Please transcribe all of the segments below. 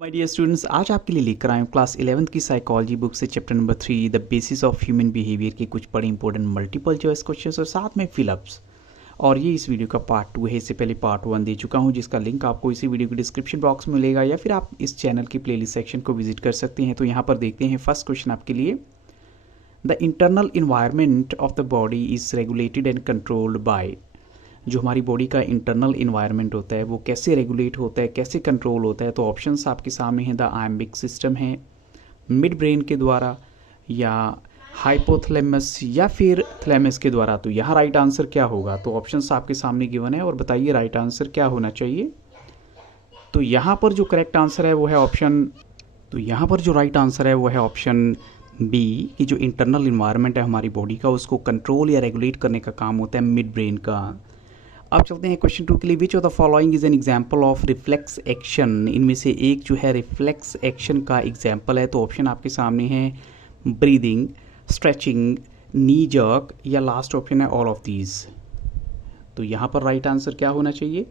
My dear students, आज आपके लिए लेकर आए हूँ क्लास 11th की साइकोलॉजी बुक से chapter number 3 the basis of human behaviour के कुछ बड़े इंपॉर्टेंट मल्टीपल चॉइस क्वेश्चंस और साथ में फिलअप्स। और ये इस वीडियो का पार्ट 2 है। इससे पहले पार्ट 1 दे चुका हूँ, जिसका लिंक आपको इसी वीडियो के डिस्क्रिप्शन बॉक्स में मिलेगा या फिर आप इस चैनल की प्लेलिस्ट सेक्शन को विजिट कर सकते हैं। तो यहाँ पर देखते हैं फर्स्ट क्वेश्चन आपके लिए। The internal environment of the body is regulated and controlled by. जो हमारी बॉडी का इंटरनल इन्वायरमेंट होता है वो कैसे रेगुलेट होता है, कैसे कंट्रोल होता है। तो ऑप्शंस आपके सामने हैं। द आयम्बिक सिस्टम है, मिड ब्रेन के द्वारा, या हाइपोथैलेमस, या फिर थैलेमस के द्वारा। तो यहाँ राइट आंसर क्या होगा? तो ऑप्शंस आपके सामने गिवन है और बताइए राइट आंसर क्या होना चाहिए। तो यहाँ पर जो करेक्ट आंसर है वो है ऑप्शन तो यहाँ पर जो राइट आंसर है वो है ऑप्शन बी, कि जो इंटरनल इन्वायरमेंट है हमारी बॉडी का उसको कंट्रोल या रेगुलेट करने का काम होता है मिड ब्रेन का। अब चलते हैं क्वेश्चन 2 के लिए। विच of the following is an example of reflex action. इनमें से एक जो है रिफ्लेक्स एक्शन का एग्जाम्पल है। तो ऑप्शन आपके सामने है ब्रीदिंग, स्ट्रेचिंग, नी जर्क, या लास्ट ऑप्शन है ऑल ऑफ दीज। तो यहाँ पर राइट आंसर क्या होना चाहिए?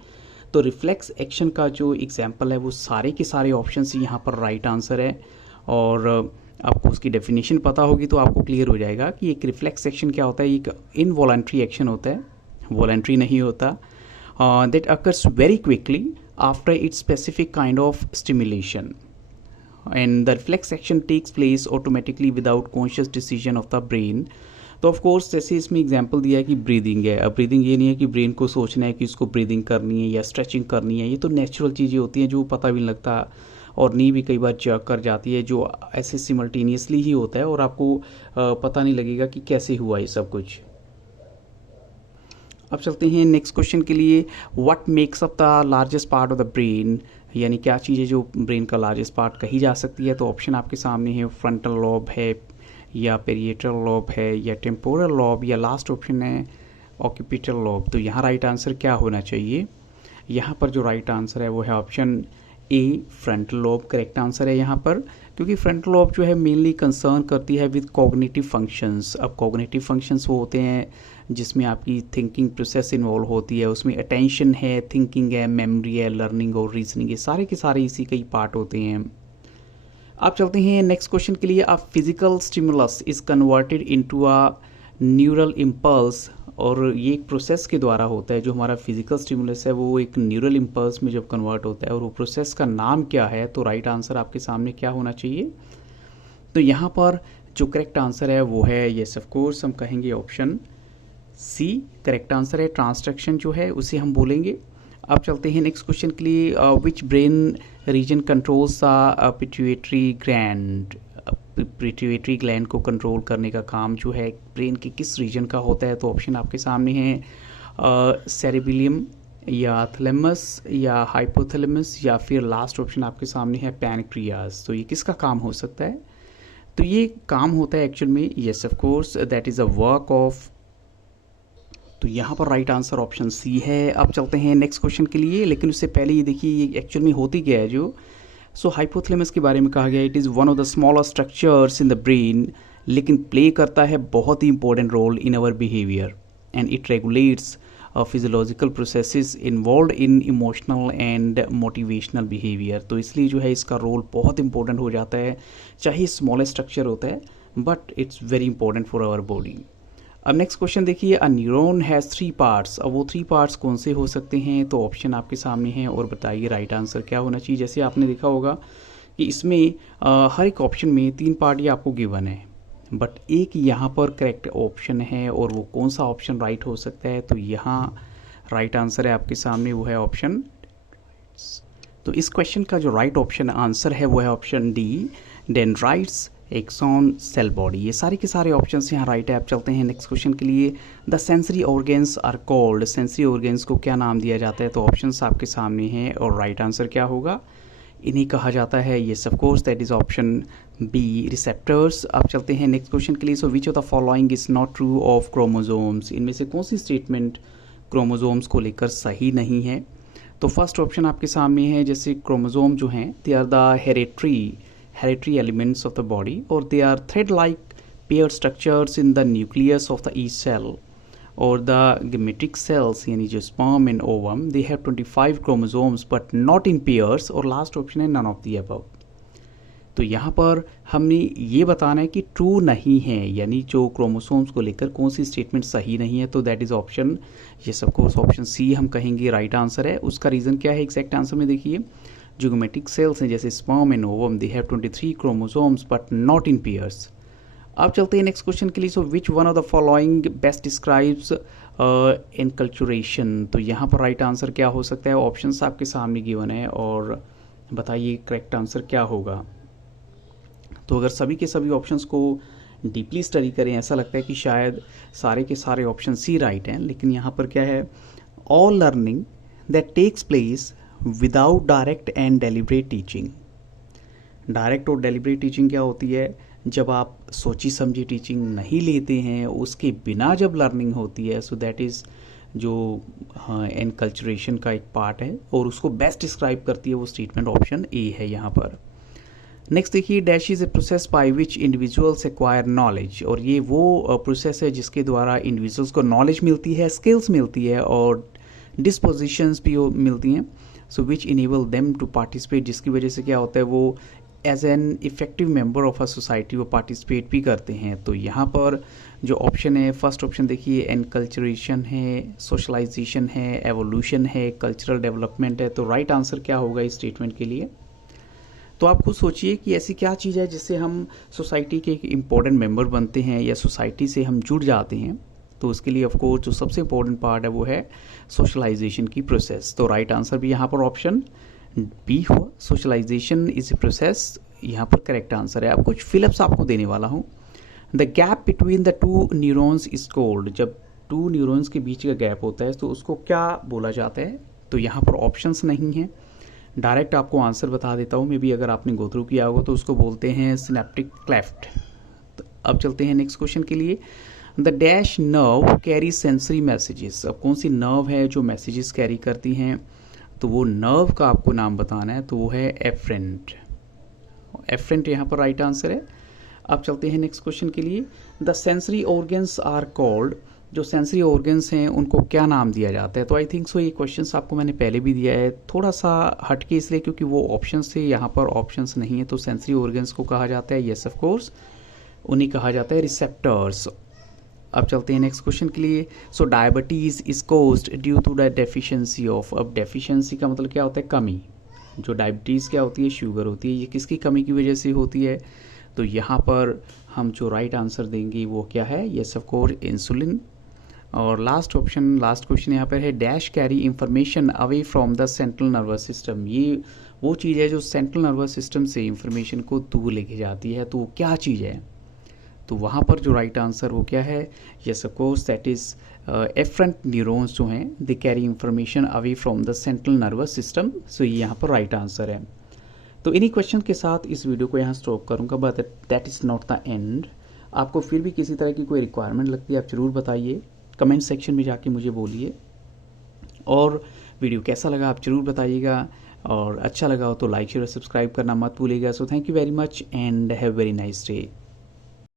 तो रिफ्लेक्स एक्शन का जो एग्जाम्पल है वो सारे के सारे ऑप्शन यहाँ पर राइट आंसर है। और आपको उसकी डेफिनेशन पता होगी तो आपको क्लियर हो जाएगा कि एक रिफ्लेक्स एक्शन क्या होता है। एक इनवॉलंटरी एक्शन होता है, वॉलंटरी नहीं होता। That occurs very quickly after its specific kind of stimulation and the reflex action takes place automatically without conscious decision of the brain. तो ऑफ कोर्स जैसे इसमें एग्जांपल दिया है कि ब्रीदिंग है। अब ब्रीदिंग ये नहीं है कि ब्रेन को सोचना है कि इसको ब्रीदिंग करनी है या स्ट्रेचिंग करनी है। ये तो नेचुरल चीज़ें होती हैं जो पता भी नहीं लगता, और नी भी कई बार जर्क कर जाती है, जो ऐसे सिमल्टेनियसली ही होता है और आपको पता नहीं लगेगा कि कैसे हुआ ये सब कुछ। अब चलते हैं नेक्स्ट क्वेश्चन के लिए। What makes up the largest part of the brain, यानी क्या चीज़ है जो ब्रेन का लार्जेस्ट पार्ट कही जा सकती है। तो ऑप्शन आपके सामने है फ्रंटल लॉब है, या पेरिएटल लॉब है, या टेम्पोरल लॉब, या लास्ट ऑप्शन है ऑक्यूपिटल लॉब। तो यहाँ राइट आंसर क्या होना चाहिए? यहाँ पर जो राइट आंसर है वो है option A, frontal lobe correct answer है यहाँ पर, क्योंकि फ्रंटल लॉब जो है मेनली कंसर्न करती है विद कॉग्निटिव फंक्शंस। अब कॉग्निटिव फंक्शंस वो होते हैं जिसमें आपकी थिंकिंग प्रोसेस इन्वॉल्व होती है, उसमें अटेंशन है, थिंकिंग है, मेमोरी है, लर्निंग और रीजनिंग, ये सारे के सारे इसी के ही पार्ट होते हैं। अब चलते हैं नेक्स्ट क्वेश्चन के लिए। A physical stimulus is converted into a neural impulse, और ये एक प्रोसेस के द्वारा होता है। जो हमारा फिजिकल स्टिमुलस है वो एक न्यूरल इम्पल्स में जब कन्वर्ट होता है, और वो प्रोसेस का नाम क्या है? तो राइट आंसर आपके सामने क्या होना चाहिए? तो यहाँ पर जो करेक्ट आंसर है वो है, येस ऑफ कोर्स हम कहेंगे ऑप्शन सी करेक्ट आंसर है। ट्रांसडक्शन जो है उसे हम बोलेंगे। अब चलते हैं नेक्स्ट क्वेश्चन के लिए। Which brain region controls the pituitary gland. Pituitary gland को कंट्रोल करने का काम जो है ब्रेन के किस रीजन का होता है? तो ऑप्शन आपके सामने है सेरेबिलियम, या थैलेमस, या हाइपोथैलेमस, या फिर लास्ट ऑप्शन आपके सामने है पैनक्रियाज। तो ये किसका काम हो सकता है? तो ये काम होता है एक्चुअल में, yes of course that is a work of. तो यहाँ पर राइट आंसर ऑप्शन सी है। अब चलते हैं नेक्स्ट क्वेश्चन के लिए, लेकिन उससे पहले ये देखिए ये एक्चुअल में होती क्या है। जो हाइपोथैलेमस के बारे में कहा गया, it is one of the smaller structures in the brain, लेकिन प्ले करता है बहुत ही important role in our behaviour, and it regulates physiological processes involved in emotional and motivational behaviour. तो इसलिए जो है इसका रोल बहुत इंपॉर्टेंट हो जाता है, चाहे स्मॉलेस्ट स्ट्रक्चर होता है but it's very important for our body. अब नेक्स्ट क्वेश्चन देखिए। A neuron has 3 parts. अब वो 3 पार्ट्स कौन से हो सकते हैं? तो ऑप्शन आपके सामने हैं और बताइए राइट आंसर क्या होना चाहिए। जैसे आपने देखा होगा कि इसमें हर एक ऑप्शन में 3 पार्ट ही आपको गिवन है, बट एक यहाँ पर करेक्ट ऑप्शन है, और वो कौन सा ऑप्शन राइट हो सकता है? तो यहाँ राइट आंसर है आपके सामने, वो है ऑप्शन। तो इस क्वेश्चन का जो राइट ऑप्शन आंसर है वो है option D, dendrites, axon, cell body. ये सारे के सारे ऑप्शंस यहाँ राइट है। आप चलते हैं नेक्स्ट क्वेश्चन के लिए। The sensory organs are called. Sensory organs को क्या नाम दिया जाता है? तो ऑप्शंस आपके सामने हैं और राइट आंसर क्या होगा? इन्हें कहा जाता है, yes of course that is option B, receptors. अब चलते हैं नेक्स्ट क्वेश्चन के लिए। So which of the following is not true of chromosomes. इनमें से कौन सी स्टेटमेंट क्रोमोजोम्स को लेकर सही नहीं है? तो फर्स्ट ऑप्शन आपके सामने है, जैसे क्रोमोजोम जो हैं they are the hereditary elements of the body, or they are thread like paired structures in the nucleus of the each cell, और द गेमेटिक सेल्स यानी जो sperm and ovum they have 25 chromosomes but not in pairs, और last option है none of the above. तो यहाँ पर हमने ये बताना है कि ट्रू नहीं है, यानी जो क्रोमोसोम्स को लेकर कौन सी स्टेटमेंट सही नहीं है, तो दैट इज ऑप्शन, ये सब कोर्स ऑप्शन सी हम कहेंगे राइट आंसर है। उसका रीज़न क्या है एग्जैक्ट आंसर में देखिए, जो गेमेटिक सेल्स हैं जैसे sperm and ovum they have 23 chromosomes but not in pairs. अब चलते हैं नेक्स्ट क्वेश्चन के लिए। So which one of the following best describes enculturation, तो यहाँ पर राइट आंसर क्या हो सकता है, ऑप्शंस आपके सामने गिवन है और बताइए करेक्ट आंसर क्या होगा। तो अगर सभी के सभी ऑप्शंस को डीपली स्टडी करें ऐसा लगता है कि शायद सारे के सारे ऑप्शन सी राइट हैं, लेकिन यहाँ पर क्या है, all learning that takes place without direct and deliberate teaching. Direct और डेलिब्रेट टीचिंग क्या होती है, जब आप सोची समझी टीचिंग नहीं लेते हैं, उसके बिना जब लर्निंग होती है, सो दैट इज़ जो एनकल्चरेशन का एक पार्ट है और उसको बेस्ट डिस्क्राइब करती है वो स्टेटमेंट ऑप्शन ए है यहाँ पर। नेक्स्ट देखिए, dash is a process by which individuals acquire knowledge, और ये वो प्रोसेस है जिसके द्वारा इंडिविजुअल्स को नॉलेज मिलती है, स्किल्स मिलती है और डिस्पोजिशंस भी मिलती हैं। So which enable them to participate, जिसकी वजह से क्या होता है वो as an effective member of a society वो पार्टिसिपेट भी करते हैं। तो यहाँ पर जो ऑप्शन है, फर्स्ट ऑप्शन देखिए, एनकल्चरेशन है, सोशलाइजेशन है, एवोल्यूशन है, कल्चरल डेवलपमेंट है। तो राइट आंसर क्या होगा इस स्टेटमेंट के लिए। तो आप खुद सोचिए कि ऐसी क्या चीज़ है जिससे हम सोसाइटी के एक इम्पॉर्टेंट मेंबर बनते हैं या सोसाइटी से हम जुड़ जाते हैं। तो उसके लिए ऑफ कोर्स जो सबसे इम्पोर्टेंट पार्ट है वो है सोशलाइजेशन की प्रोसेस। तो राइट आंसर भी यहाँ पर ऑप्शन बी हुआ, सोशलाइजेशन इज ए प्रोसेस, यहाँ पर करेक्ट आंसर है। अब कुछ फिलअप्स आपको देने वाला हूँ। The gap between the two neurons is called, जब टू न्यूरॉन्स के बीच का गैप होता है तो उसको क्या बोला जाता है। तो यहाँ पर ऑप्शंस नहीं हैं, डायरेक्ट आपको आंसर बता देता हूँ, मे बी अगर आपने गो थ्रू किया होगा तो उसको बोलते हैं सिनेप्टिक क्लेफ्ट। तो अब चलते हैं नेक्स्ट क्वेश्चन के लिए। The dash nerve carry sensory messages, अब कौन सी नर्व है जो मैसेजेस कैरी करती हैं, तो वो नर्व का आपको नाम बताना है, तो वो है एफरेंट। एफरेंट यहाँ पर राइट आंसर है। अब चलते हैं नेक्स्ट क्वेश्चन के लिए। The sensory organs are called, जो सेंसरी ऑर्गन्स हैं उनको क्या नाम दिया जाता है। तो आई थिंक सो ये क्वेश्चंस आपको मैंने पहले भी दिया है, थोड़ा सा हटके इसलिए क्योंकि वो ऑप्शंस थे, यहाँ पर ऑप्शंस नहीं है। तो सेंसरी ऑर्गन्स को कहा जाता है, यस ऑफ कोर्स, उन्हें कहा जाता है रिसेप्टर्स। अब चलते हैं नेक्स्ट क्वेश्चन के लिए। So diabetes is caused due to the deficiency of, अब डेफिशिएंसी का मतलब क्या होता है, कमी। जो डायबिटीज़ क्या होती है, शुगर होती है, ये किसकी कमी की वजह से होती है। तो यहाँ पर हम जो राइट आंसर देंगे वो क्या है, यस ऑफ कोर्स इंसुलिन। और लास्ट ऑप्शन, लास्ट क्वेश्चन यहाँ पर है, dash carry information away from the central nervous system, ये वो चीज़ है जो सेंट्रल नर्वस सिस्टम से इंफॉर्मेशन को दूर लेके जाती है। तो वो क्या चीज़ है, तो वहाँ पर जो राइट आंसर वो क्या है, yes of course that is efferent neurons जो हैं they carry information away from the central nervous system. So ये यहाँ पर राइट आंसर है। तो इन्हीं क्वेश्चन के साथ इस वीडियो को यहाँ स्टॉप करूँगा, but that is not the end. आपको फिर भी किसी तरह की कोई रिक्वायरमेंट लगती है आप ज़रूर बताइए, कमेंट सेक्शन में जाके मुझे बोलिए। और वीडियो कैसा लगा आप ज़रूर बताइएगा, और अच्छा लगा हो तो लाइक शेयर और सब्सक्राइब करना मत भूलिएगा। So thank you very much and have very nice day.